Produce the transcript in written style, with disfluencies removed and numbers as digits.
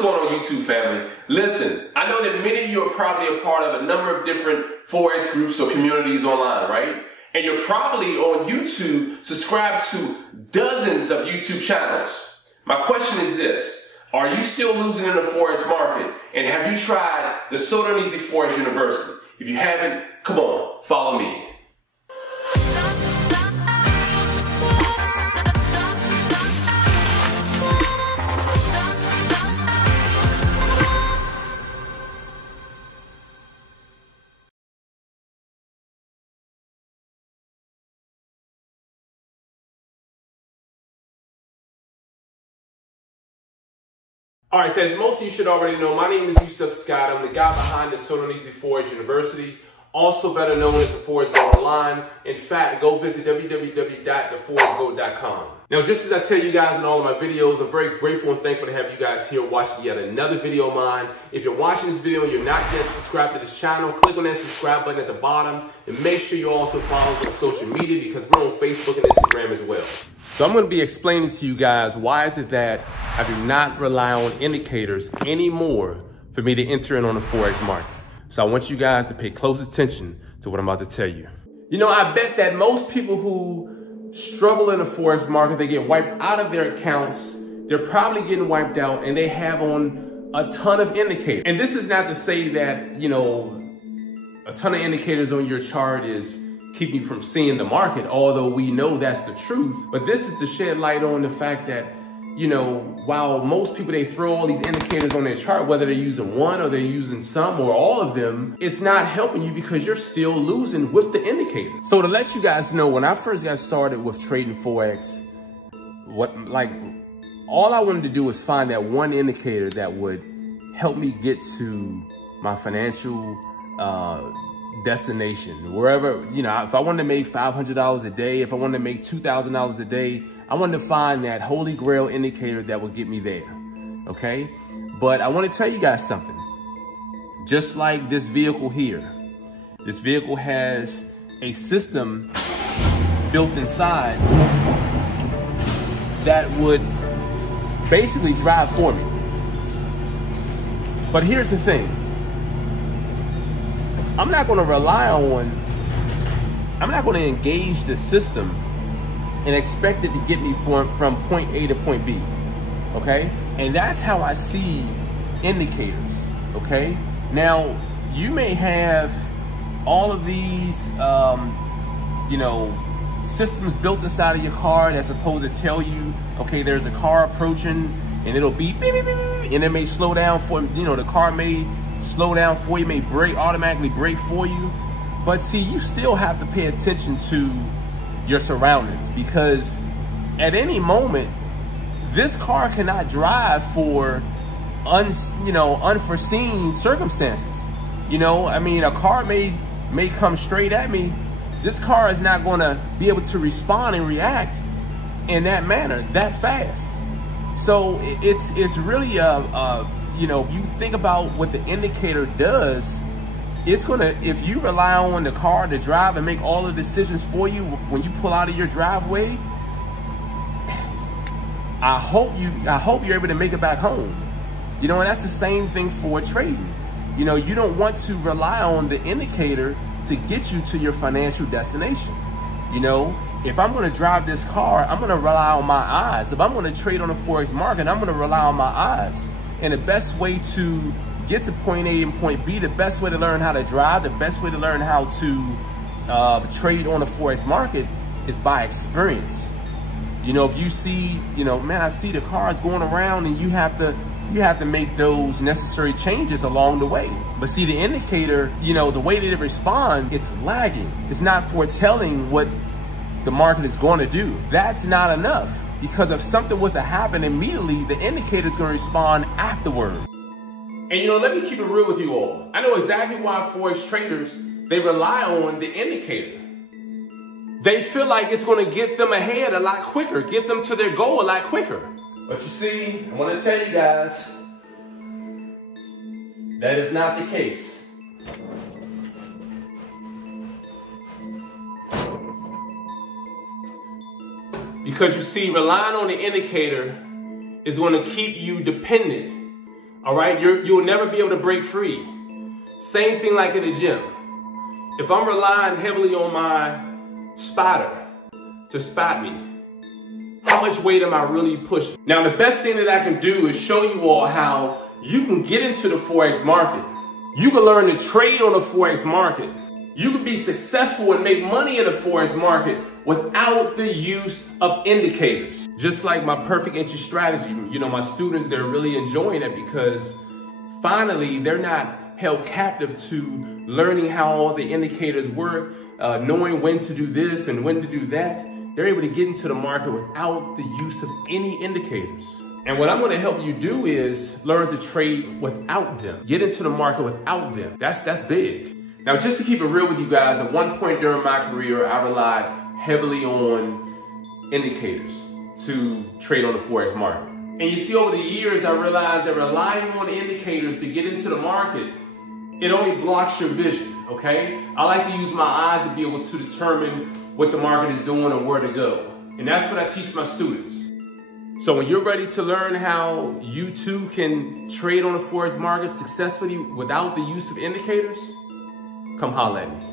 What's going on, YouTube family? Listen, I know that many of you are probably a part of a number of different Forex groups or communities online, right? And you're probably on YouTube subscribed to dozens of YouTube channels. My question is this: are you still losing in the Forex market? And have you tried the Sodarneasyforex University? If you haven't, come on, follow me. Alright, so as most of you should already know, my name is Yusef Scott. I'm the guy behind the Sodarneasyforex University, also better known as the Forex Go Online. In fact, go visit www.theforexgo.com. Now, just as I tell you guys in all of my videos, I'm very grateful and thankful to have you guys here watching yet another video of mine. If you're watching this video and you're not yet subscribed to this channel, click on that subscribe button at the bottom and make sure you also follow us on social media because we're on Facebook and Instagram as well. So I'm going to be explaining to you guys why is it that I do not rely on indicators anymore for me to enter in on the Forex market. So I want you guys to pay close attention to what I'm about to tell you. You know, I bet that most people who struggle in the Forex market, they get wiped out of their accounts. They're probably getting wiped out and they have on a ton of indicators. And this is not to say that, you know, a ton of indicators on your chart is keep you from seeing the market, although we know that's the truth. But this is to shed light on the fact that, you know, while most people, they throw all these indicators on their chart, whether they're using one or they're using some or all of them, it's not helping you because you're still losing with the indicators. So to let you guys know, when I first got started with trading Forex, all I wanted to do was find that one indicator that would help me get to my financial destination, wherever, you know, if I wanted to make $500 a day, if I wanted to make $2,000 a day, I wanted to find that holy grail indicator that would get me there, okay? But I want to tell you guys something. Just like this vehicle here, this vehicle has a system built inside that would basically drive for me. But here's the thing. I'm not going to engage the system and expect it to get me from point A to point B, okay? And that's how I see indicators, okay? Now, you may have all of these, you know, systems built inside of your car that's supposed to tell you, okay, there's a car approaching and it'll beep, beep, beep, beep, beep, and it may slow down for, you know, the car may slow down for you, may automatically brake for you. But see, you still have to pay attention to your surroundings because at any moment, this car cannot drive for unforeseen circumstances. You know, I mean, a car may come straight at me. This car is not going to be able to respond and react in that manner, that fast. So it's really you know, if you think about what the indicator does, it's gonna, if you rely on the car to drive and make all the decisions for you when you pull out of your driveway, I hope you're able to make it back home. You know, and that's the same thing for trading. You know, you don't want to rely on the indicator to get you to your financial destination. You know, if I'm gonna drive this car, I'm gonna rely on my eyes. If I'm gonna trade on the Forex market, I'm gonna rely on my eyes. And the best way to get to point A and point B, the best way to learn how to drive, the best way to learn how to trade on the Forex market is by experience. You know, if you see, you know, man, I see the cars going around and you have to make those necessary changes along the way. But see, the indicator, you know, the way that it responds, it's lagging. It's not foretelling what the market is going to do. That's not enough. Because if something was to happen immediately, the indicator is going to respond afterward. And you know, let me keep it real with you all. I know exactly why Forex traders, they rely on the indicator. They feel like it's going to get them ahead a lot quicker, get them to their goal a lot quicker. But you see, I want to tell you guys, that is not the case. Because you see, relying on the indicator is going to keep you dependent All right, you'll never be able to break free. Same thing like in the gym. If I'm relying heavily on my spotter to spot me, how much weight am I really pushing? Now, the best thing that I can do is show you all how you can get into the Forex market. You can learn to trade on the Forex market. You can be successful and make money in the Forex market without the use of indicators. Just like my perfect entry strategy, my students, they're really enjoying it because finally they're not held captive to learning how all the indicators work, knowing when to do this and when to do that. They're able to get into the market without the use of any indicators. And what I'm going to help you do is learn to trade without them. Get into the market without them. That's big. Now, just to keep it real with you guys, at one point during my career, I relied heavily on indicators to trade on the Forex market. And you see, over the years, I realized that relying on indicators to get into the market, it only blocks your vision, okay? I like to use my eyes to be able to determine what the market is doing and where to go. And that's what I teach my students. So when you're ready to learn how you too can trade on the Forex market successfully without the use of indicators, come holler at me.